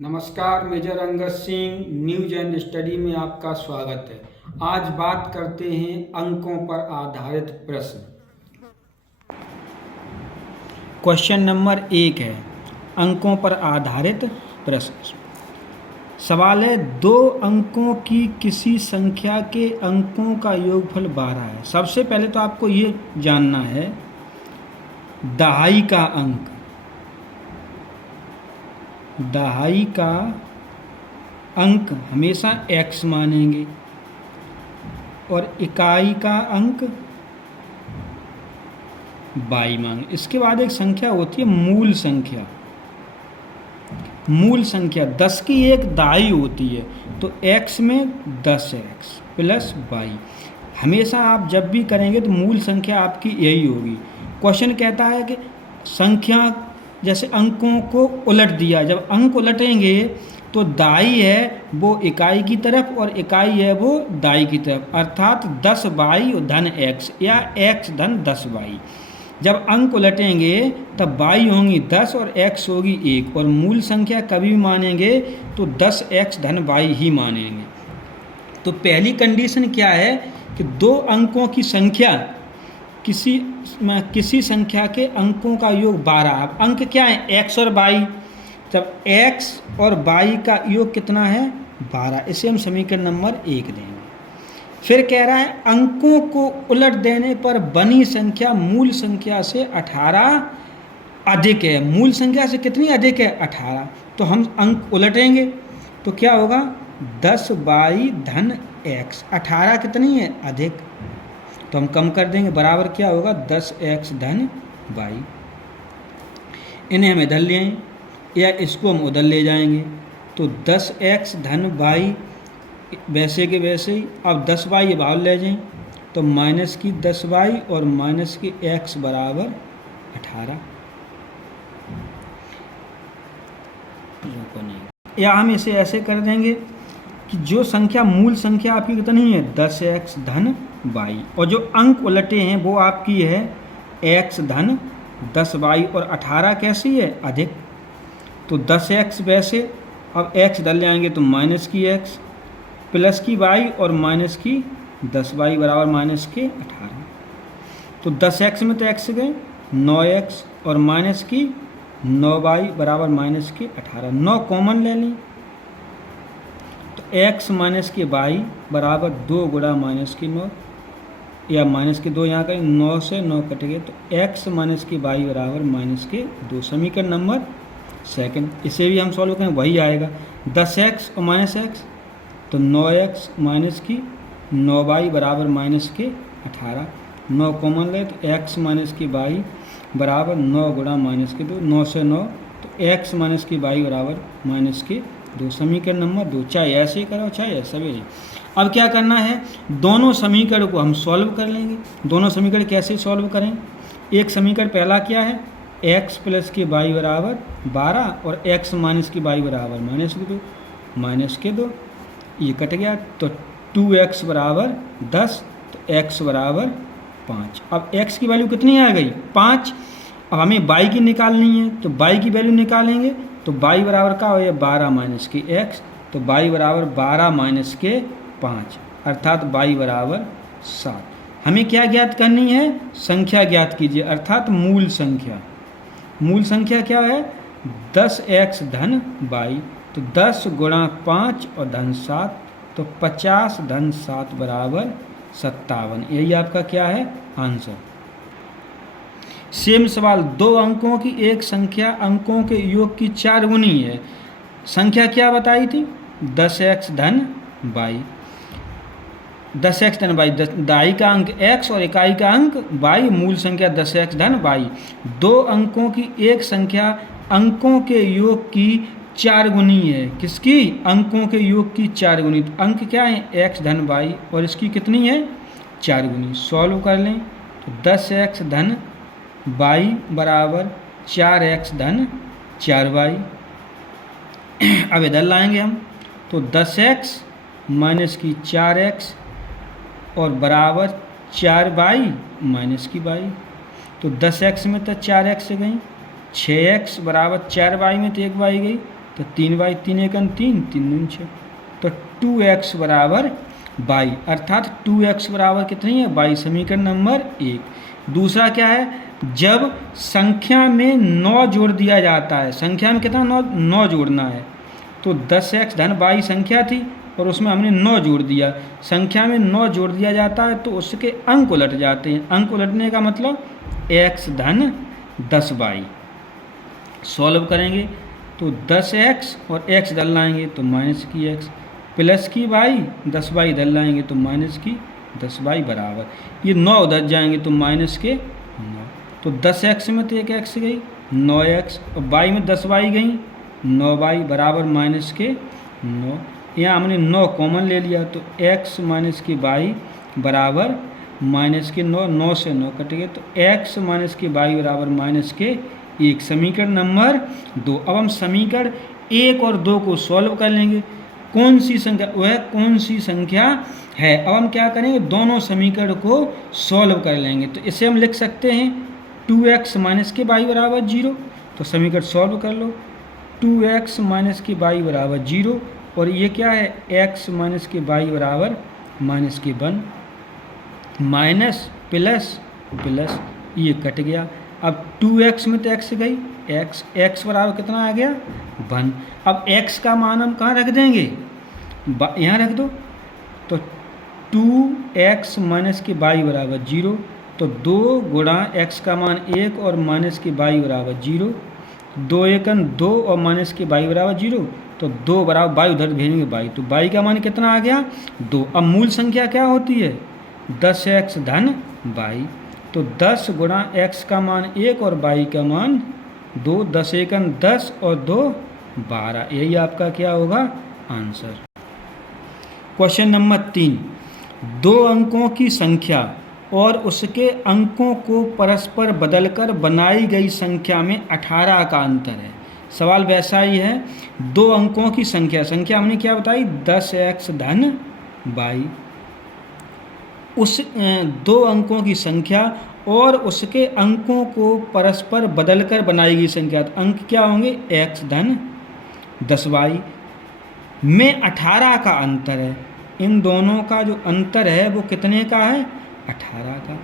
नमस्कार, major Angad Singh news and study में आपका स्वागत है। आज बात करते हैं अंकों पर आधारित प्रश्न। क्वेश्चन नंबर 1 है अंकों पर आधारित प्रश्न। सवाल है 2 अंकों की किसी संख्या के अंकों का योगफल 12 है। सबसे पहले तो आपको ये जानना है दहाई का अंक, दहाई का अंक हमेशा x मानेंगे और इकाई का अंक y मानेंगे। इसके बाद एक संख्या होती है मूल संख्या। मूल संख्या 10 की एक दहाई होती है, तो x में 10x प्लस y। हमेशा आप जब भी करेंगे तो मूल संख्या आपकी यही होगी। क्वेश्चन कहता है कि संख्या जैसे अंकों को उलट दिया, जब अंक उलटेंगे तो दाई है वो इकाई की तरफ और इकाई है वो दाई की तरफ, अर्थात 10y धन x या x धन 10y। जब अंक उलटेंगे तब y होंगी 10 और x होगी 1, और मूल संख्या कभी भी मानेंगे तो 10x धन y ही मानेंगे। तो पहली कंडीशन क्या है कि 2 अंकों की संख्या किसी संख्या के अंकों का योग 12। अब अंक क्या है x और y, जब x और y का योग कितना है 12, इसे हम समीकरण नंबर 1 देंगे। फिर कह रहा है अंकों को उलट देने पर बनी संख्या मूल संख्या से 18 अधिक है। मूल संख्या से कितनी अधिक है 18, तो हम अंक उलटेंगे तो क्या होगा 10y धन x। 18 कितनी है अधिक, तो हम कम कर देंगे, बराबर क्या होगा 10x धन y। इन्हें हम इधर ले आएँ या इसको हम उधर ले जाएंगे, तो 10x धन y वैसे के वैसे ही। अब 10y ये बाहर ले जाएं तो माइनस की 10y और माइनस की x बराबर 18। या हम इसे ऐसे कर देंगे कि जो संख्या मूल संख्या आपकी कितनी है 10x धन y, और जो अंक उलटे हैं वो आपकी है x धन 10y, और 18 कैसी है अधिक, तो 10x वैसे। अब x डल जाएंगे तो माइनस की x प्लस की y और माइनस की 10y बराबर माइनस के 18। तो 10x में तो x गए 9x और माइनस की 9y बराबर माइनस के 18। 9 कॉमन ले लें तो x माइनस के y बराबर 2 गुणा माइनस की 9, या माइनस के 2 यहाँ करें, 9 से 9 कट गए तो x माइनस के y बराबर माइनस के 2। समीकरण नंबर 2। इसे भी हम सॉल्व करें वही आएगा 10x और माइनस x, तो 9x माइनस की 9y बराबर माइनस के 18। 9 कॉमन ले तो x माइनस की y बराबर 9 गुणा माइनस के 2, 9 से 9 तो x माइनस की y बराबर माइनस के 2। समीकरण नंबर 2। चाहे ऐसे करो चाहे ऐसा भी। अब क्या करना है, दोनों समीकरण को हम सॉल्व कर लेंगे। दोनों समीकरण कैसे सॉल्व करें, एक समीकरण पहला क्या है x प्लस के y बराबर 12 और x माइनस की y बराबर माइनस के 2, माइनस के 2 ये कट गया, तो 2x बराबर 10, तो x बराबर 5। अब x की वैल्यू कितनी आ गई 5। अब हमें y की निकालनी है, तो y की वैल्यू निकालेंगे तो y बराबर क्या हो गया 12 माइनस के x, तो y बराबर 12 माइनस के 5, अर्थात y बराबर 7। हमें क्या ज्ञात करनी है, संख्या ज्ञात कीजिए, अर्थात मूल संख्या। मूल संख्या क्या है 10x धन y, तो 10 गुणा 5 और धन 7, तो 50 धन 7 बराबर 57। यही आपका क्या है आंसर। सेम सवाल 2 अंकों की एक संख्या अंकों के योग की 4 गुनी है। संख्या क्या बताई थी 10x धन y। 10x धन y, दाई का अंक x और इकाई का अंक y, मूल संख्या 10x धन y। 2 अंकों की एक संख्या अंकों के योग की 4 गुनी है। किसकी, अंकों के योग की 4 गुनी। तो अंक क्या है x धन y और इसकी कितनी है 4 गुनी। सॉल्व कर लें तो 10x धन y बराबर 4x धन 4y। अब इधर लाएंगे हम तो 10x माइनस की 4x और बराबर 4y माइनस की y, तो 10x में तो 4x गई, 6x बराबर 4y में तो 1y गई, तो 3/3 एकन 3, 3 दूनी 6, तो 2x बराबर 22, अर्थात 2x बराबर कितनी है 22, समीकरण नंबर 1। दूसरा क्या है, जब संख्या में 9 जोड़ दिया जाता है, संख्या में कितना 9 जोड़ना है, तो 10x धन 22 संख्या थी और उसमें हमने 9 जोड़ दिया, संख्या में 9 जोड़ दिया जाता है तो उसके अंक उलट जाते हैं। अंक उलटने का मतलब x धन 10y। सॉल्व करेंगे तो 10x और x डल लाएंगे तो माइनस की x प्लस की y, 10y डल लाएंगे तो माइनस की 10y बराबर, ये 9 उधर जाएंगे तो माइनस के 9, तो 10x में तो एक x गई 9x और y में 10y गई 9y बराबर माइनस के 9। यहाँ हमने 9 कॉमन ले लिया तो x माइनस के y बराबर माइनस के 9, 9 से 9 कट गए तो x माइनस के y बराबर माइनस के 1, समीकरण नंबर 2। अब हम समीकरण 1 और 2 को सॉल्व कर लेंगे। कौन सी संख्या, वह कौन सी संख्या है। अब हम क्या करेंगे, दोनों समीकरण को सॉल्व कर लेंगे। तो इसे हम लिख सकते हैं 2x माइनस के y बराबर 0, तो समीकरण सॉल्व कर लो 2x माइनस के y बराबर 0, और ये क्या है x माइनस के y बराबर माइनस के 1, माइनस प्लस प्लस ये कट गया। अब 2x में तो x गई, x बराबर कितना आ गया 1। अब x का मान हम कहाँ रख देंगे, यहाँ रख दो, तो 2x माइनस के y बराबर 0, तो 2 गुणा x का मान 1 और माइनस के y बराबर 0, 2 एकन 2 और माइनस के y बराबर 0, तो 2 बराबर y उधर भेजेंगे y, तो y का मान कितना आ गया 2। अब मूल संख्या क्या होती है 10x धन y, तो 10 गुणा x का मान 1 और y का मान 2, 10 एकन 10 और 2 12, यही आपका क्या होगा आंसर। क्वेश्चन नंबर 3, 2 अंकों की संख्या और उसके अंकों को परस्पर बदलकर बनाई गई संख्या में 18 का अंतर है। सवाल वैसा ही है, 2 अंकों की संख्या हमने क्या बताई 10x धन y, उस 2 अंकों की संख्या और उसके अंकों को परस्पर बदलकर बनाई गई संख्या, तो अंक क्या होंगे x धन 10y में 18 का अंतर है। इन दोनों का जो अंतर है वो कितने का है 18 का।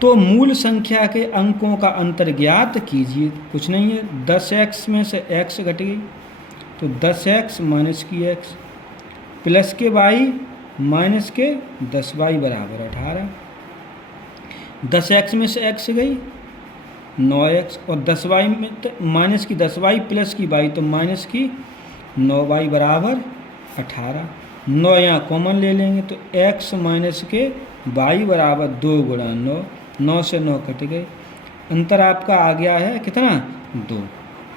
तो मूल संख्या के अंकों का अंतर ज्ञात कीजिए। कुछ नहीं है, 10x में से x घट गई तो 10x माइनस की x प्लस के y माइनस के 10y बराबर 18। 10x में से x गई 9x और 10y में माइनस की 10y प्लस की y, तो माइनस की 9y बराबर 18। 9 यहाँ कॉमन ले लेंगे तो x माइनस के y बराबर 2 गुणा 9, 9 से 9 कट गए, अंतर आपका आ गया है कितना 2।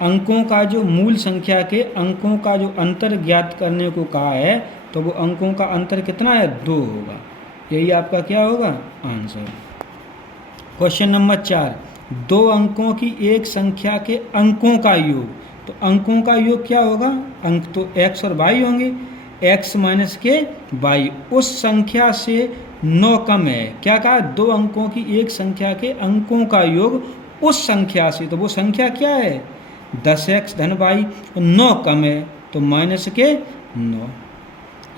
अंकों का जो मूल संख्या के अंकों का जो अंतर ज्ञात करने को कहा है, तो वो अंकों का अंतर कितना है 2 होगा, यही आपका क्या होगा आंसर। क्वेश्चन नंबर 4, 2 अंकों की एक संख्या के अंकों का योग, तो अंकों का योग क्या होगा, अंक तो x और y होंगे, x माइनस के y उस संख्या से 9 कम है। क्या कहा, 2 अंकों की एक संख्या के अंकों का योग उस संख्या से, तो वो संख्या क्या है 10x धन y, 9 कम है तो माइनस के 9,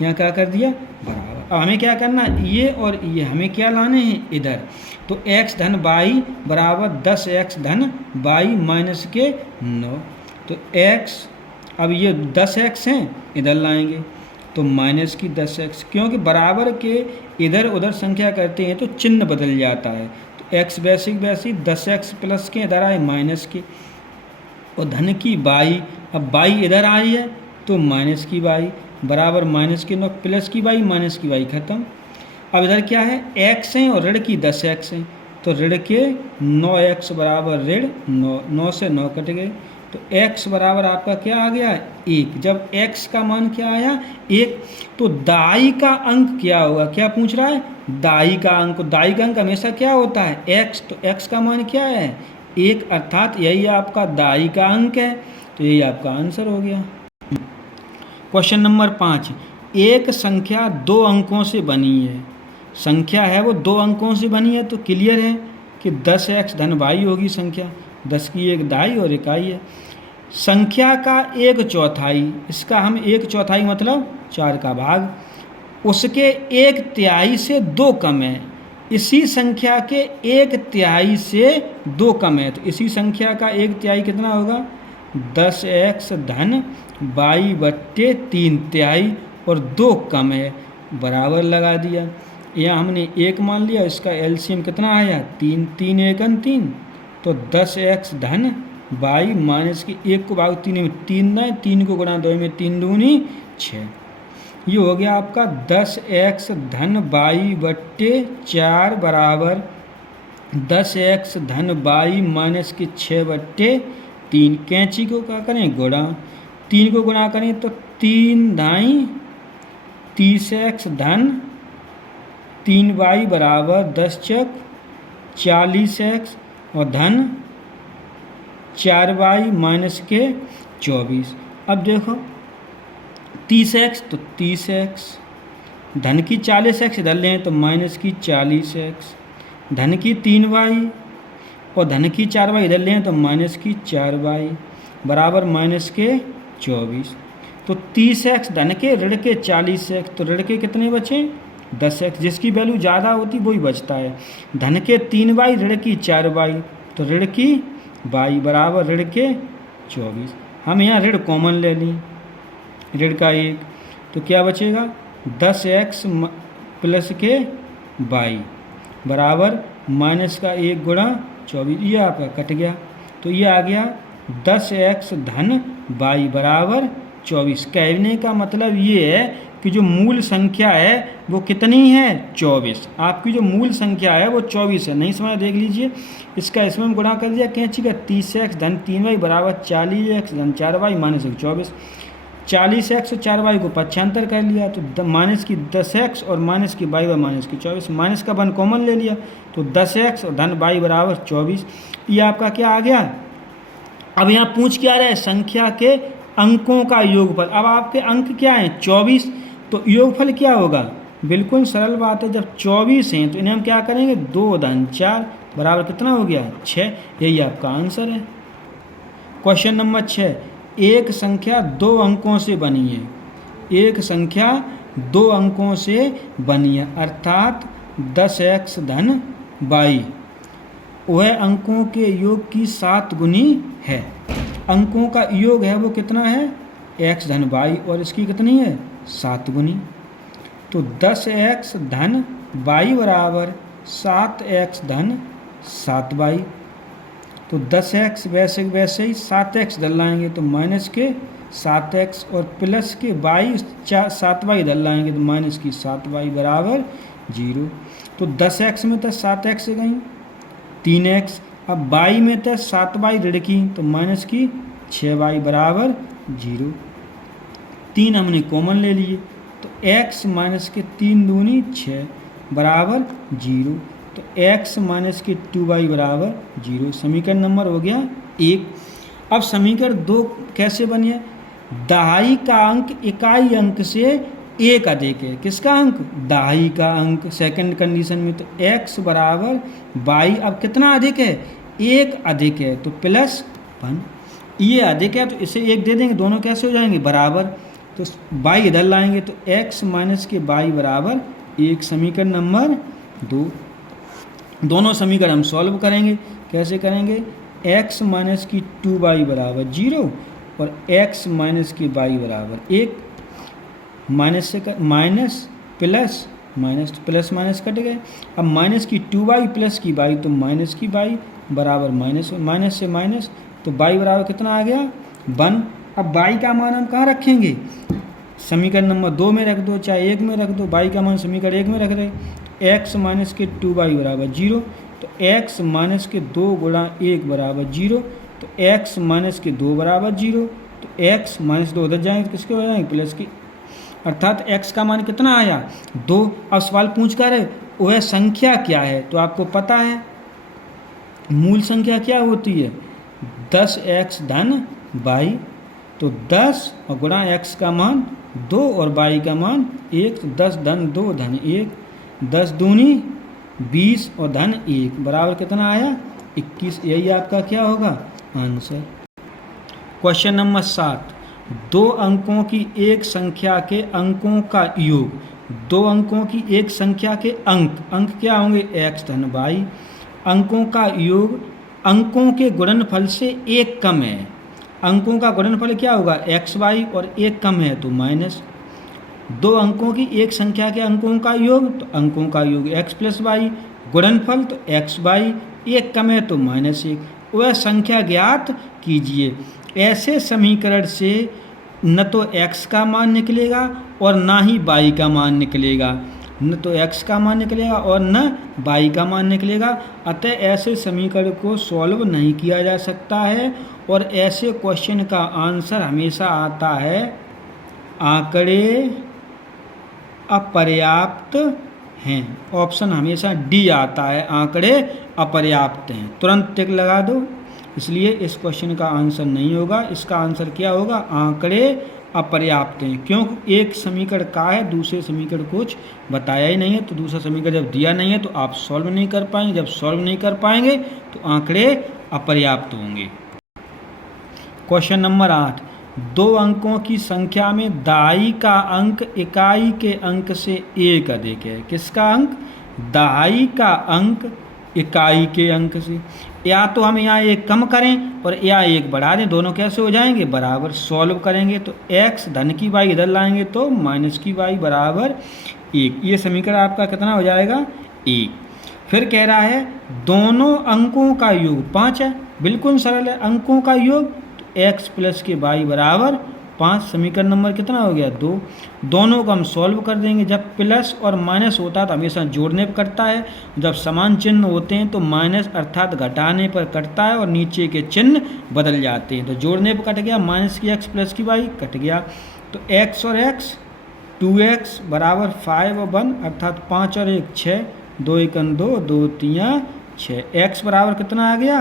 यहाँ क्या कर दिया बराबर। अब हमें क्या करना, ये और ये हमें क्या लाने हैं इधर, तो x धन y बराबर 10x धन y माइनस के 9, तो x अब ये 10x हैं इधर लाएंगे तो माइनस की 10x, क्योंकि बराबर के इधर उधर संख्या करते हैं तो चिन्ह बदल जाता है, तो x वैसी 10x प्लस के इधर आए माइनस के, और धन की y, अब y इधर आई है तो माइनस की y बराबर माइनस के 9 प्लस की y माइनस की y खत्म। अब इधर क्या है x हैं और ऋण की 10x हैं, तो ऋण के 9x बराबर ऋण 9, 9 से 9 कट गए, तो x बराबर आपका क्या आ गया 1। जब x का मान क्या आया 1, तो दाई का अंक क्या होगा, क्या पूछ रहा है दाई का अंक, दाई का अंक हमेशा क्या होता है x, तो x का मान क्या है 1, अर्थात यही आपका दाई का अंक है, तो यही आपका आंसर हो गया। क्वेश्चन नंबर 5, एक संख्या 2 अंकों से बनी है, संख्या है वो 2 अंकों से बनी है, तो क्लियर है कि 10x धन y होगी संख्या, 10 की एक दाई और इकाई है। संख्या का 1/4, इसका हम 1/4 मतलब 4 का भाग, उसके 1/3 से 2 कम है। इसी संख्या के 1/3 से 2 कम है, तो इसी संख्या का 1/3 कितना होगा? 10x धन y बट्टे 3/3 और 2 कम है, बराबर लगा दिया। यहाँ हमने 1 मान लिया, इसका एलसीएम कितना आया? 3, 3 एकन 3, तो 10x धन y माइनस की 1 को भाग 3 में 3 दाएँ, 3 को गुणा 2 में 3 दूनी 6। ये हो गया आपका 10x धन y बट्टे 4 बराबर 10x धन y माइनस की 6 बट्टे 3। कैंची को क्या करें? गुणा, 3 को गुणा करें तो 3 दाई 30x धन 3y बराबर 10 चक 40x और धन 4y माइनस के 24। अब देखो 30x तो 30x, धन की 40x इधर लें तो माइनस की 40x, धन की 3y और धन की 4y इधर लें तो माइनस की 4y बराबर माइनस के 24। तो 30x धन के ऋण के 40x, तो ऋण के कितने बचे? 10x, जिसकी वैल्यू ज़्यादा होती वही बचता है। धन के 3y ऋण की 4y, तो ऋण की y बराबर ऋण के 24। हम यहाँ ऋण कॉमन ले ली, ऋण का 1, तो क्या बचेगा? 10x प्लस के y बराबर माइनस का 1 गुणा 24, ये आपका कट गया, तो ये आ गया 10x धन y बराबर 24। कहने का मतलब ये है कि जो मूल संख्या है वो कितनी है? 24। आपकी जो मूल संख्या है वो 24 है। नहीं समझ? देख लीजिए, इसका इसमें हम गुणा कर दिया कैंची का, 30x धन 3y बराबर 40x धन 4y माइनस 24। 40x और 4y को पक्षांतर कर लिया, तो माइनस की 10x और माइनस की y माइनस की 24, माइनस का 1 कॉमन ले लिया, तो 10x और धन y बराबर 24। ये आपका क्या आ गया? अब यहाँ पूछ क्या रहा है? संख्या के अंकों का योगफल। अब आपके अंक क्या हैं? 24, तो योगफल क्या होगा? बिल्कुल सरल बात है, जब 24 हैं तो इन्हें हम क्या करेंगे? 2 धन 4 बराबर कितना हो गया? 6। यही आपका आंसर है। क्वेश्चन नंबर 6, एक संख्या 2 अंकों से बनी है। एक संख्या 2 अंकों से बनी है, अर्थात 10x धन y वह अंकों के योग की 7 गुनी है। अंकों का योग है वो कितना है? x धन y, और इसकी कितनी है? 7 गुनी। तो 10x धन y बराबर 7x धन 7y, तो 10x वैसे वैसे ही 7x डल लाएंगे तो माइनस के 7x और प्लस के y 7y डल लाएंगे तो माइनस की 7y बराबर 0। तो 10x में तो 7x से गई 3x, अब y में तो 7y ऋण की तो माइनस की 6y बराबर 0। 3 हमने कॉमन ले लिए, तो x माइनस के 3 दूनी 6 बराबर 0, तो x माइनस के 2y बराबर 0। समीकरण नंबर हो गया 1। अब समीकरण 2 कैसे बनी है? दहाई का अंक इकाई अंक से 1 अधिक है। किसका अंक? दहाई का अंक। सेकंड कंडीशन में तो x बराबर y, अब कितना अधिक है? 1 अधिक है, तो प्लस 1। ये अधिक है तो इसे 1 दे देंगे, दोनों कैसे हो जाएंगे? बराबर। तो y इधर लाएंगे तो x माइनस के y बराबर 1। समीकरण नंबर 2। दोनों समीकरण हम सॉल्व करेंगे। कैसे करेंगे? x माइनस की 2y बराबर 0 और x माइनस की y बराबर 1। माइनस से माइनस प्लस माइनस, तो प्लस माइनस कट गए। अब माइनस की 2y प्लस की y, तो माइनस की y बराबर माइनस, माइनस से माइनस, तो y बराबर कितना आ गया? 1। अब y का मान हम कहाँ रखेंगे? समीकरण नंबर 2 में रख दो, चाहे 1 में रख दो। y का मान समीकरण 1 में रख रहे। x माइनस के 2y बराबर 0, तो x माइनस के 2 गुणा 1 बराबर 0, तो x माइनस के 2 बराबर 0, तो x माइनस 2 उधर जाएंगे तो किसके हो जाएंगे? प्लस की, अर्थात x का मान कितना आया? 2। अब सवाल पूछ कर रहे वह संख्या क्या है? तो आपको पता है मूल संख्या क्या होती है? 10x धन y, तो 10 और गुणा x का मान 2 और y का मान 1, तो 10 धन 2 धन 1, 10 दूनी 20 और धन 1 बराबर कितना आया? 21। यही आपका क्या होगा? आंसर। क्वेश्चन नंबर 7, दो अंकों की एक संख्या के अंकों का योग, दो अंकों की एक संख्या के अंक क्या होंगे, x धन y, अंकों का योग अंकों के गुणनफल से एक कम है। अंकों का गुणनफल क्या होगा, एक्स वाई, और एक कम है तो माइनस। दो अंकों की एक संख्या के अंकों का योग, तो अंकों का योग एक्स प्लस वाई, गुणनफल तो एक्स वाई, एक कम है तो माइनस एक। वह संख्या ज्ञात कीजिए। ऐसे समीकरण से न तो x का मान निकलेगा और ना ही y का मान निकलेगा, न तो x का मान निकलेगा और न y का मान निकलेगा। अतः ऐसे समीकरण को सॉल्व नहीं किया जा सकता है और ऐसे क्वेश्चन का आंसर हमेशा आता है आंकड़े अपर्याप्त हैं। ऑप्शन हमेशा डी आता है, आंकड़े अपर्याप्त हैं। तुरंत टिक लगा दो। इसलिए इस क्वेश्चन का आंसर नहीं होगा। इसका आंसर क्या होगा, आंकड़े अपर्याप्त हैं। क्योंकि एक समीकरण का है, दूसरे समीकरण कुछ बताया ही नहीं है, तो दूसरा समीकरण जब दिया नहीं है तो आप सॉल्व नहीं कर पाएंगे। जब सॉल्व नहीं कर पाएंगे तो आंकड़े अपर्याप्त होंगे। क्वेश्चन नंबर 8, दो अंकों की संख्या में दहाई का अंक इकाई के अंक से एक अधिक है। किसका अंक, दहाई का अंक इकाई के अंक से। या तो हम यहाँ एक कम करें और या एक बढ़ा दें, दोनों कैसे हो जाएंगे, बराबर। सॉल्व करेंगे तो x धन की y इधर लाएंगे तो माइनस की y बराबर 1। ये समीकरण आपका कितना हो जाएगा, 1। फिर कह रहा है दोनों अंकों का योग 5 है। बिल्कुल सरल है, अंकों का योग x प्लस के y बराबर 5। समीकरण नंबर कितना हो गया, 2। दोनों को हम सॉल्व कर देंगे। जब प्लस और माइनस होता है तो हमेशा जोड़ने पर कटता है, जब समान चिन्ह होते हैं तो माइनस अर्थात घटाने पर कटता है और नीचे के चिन्ह बदल जाते हैं। तो जोड़ने पर कट गया, माइनस की x प्लस की y कट गया, तो x और x 2x बराबर 5 और 1 अर्थात 5 और 1 6, 2 1 2, 2 3 6, x बराबर कितना आ गया,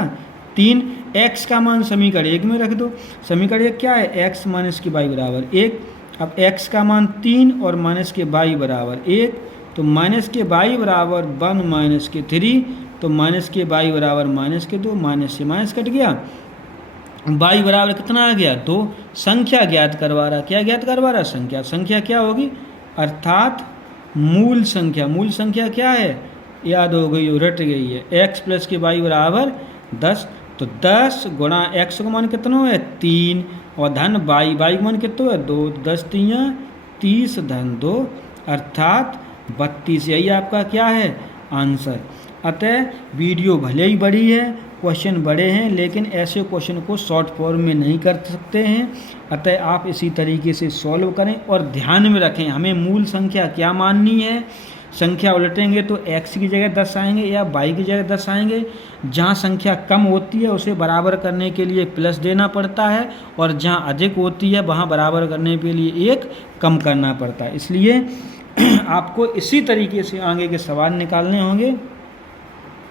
3। x का मान समीकरण 1 में रख दो। समीकरण 1 क्या है, x माइनस की y बराबर 1। अब x का मान 3 और माइनस के y बराबर 1, तो माइनस के y बराबर 1 माइनस के 3, तो माइनस के y बराबर माइनस के 2, माइनस से माइनस कट गया, y बराबर कितना आ गया, 2। संख्या ज्ञात करवा रहा, क्या ज्ञात करवा रहा, संख्या। संख्या क्या होगी, अर्थात मूल संख्या। मूल संख्या क्या है, याद हो गई हो, रट गई है, x प्लस के y बराबर 10। तो 10 गुणा x का मान कितना है, 3, और धन y का मान कितना है, 2। 10 3 30 धन 2 अर्थात 32। यही आपका क्या है, आंसर। अतः वीडियो भले ही बड़ी है, क्वेश्चन बड़े हैं, लेकिन ऐसे क्वेश्चन को शॉर्ट फॉर्म में नहीं कर सकते हैं। अतः आप इसी तरीके से सॉल्व करें और ध्यान में रखें हमें मूल संख्या क्या माननी है। संख्या उलटेंगे तो x की जगह 10 आएंगे या y की जगह 10 आएंगे। जहाँ संख्या कम होती है उसे बराबर करने के लिए प्लस देना पड़ता है, और जहाँ अधिक होती है वहाँ बराबर करने के लिए 1 कम करना पड़ता है। इसलिए आपको इसी तरीके से आगे के सवाल निकालने होंगे।